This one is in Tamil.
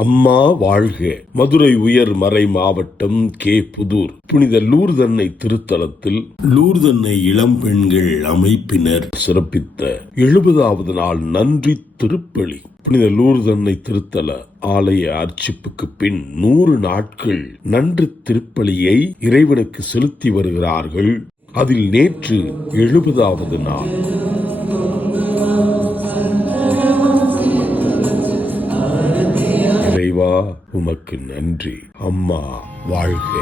அம்மா வாழ்க. மதுரை உயர் மறை மாவட்டம் கே. புதூர் புனித லூர்தன்னை திருத்தலத்தில் லூர்தன்னை இளம்பெண்கள் அமைப்பினர் சிறப்பித்த 70வது நாள் நன்றி திருப்பலி. புனித லூர்தன்னை திருத்தல ஆலய அர்ச்சிப்புக்கு பின் 100 நாட்கள் நன்றி திருப்பலியை இறைவனுக்கு செலுத்தி வருகிறார்கள். அதில் நேற்று 70வது நாள். இறைவா உமக்கு நன்றி. அம்மா வாழ்க.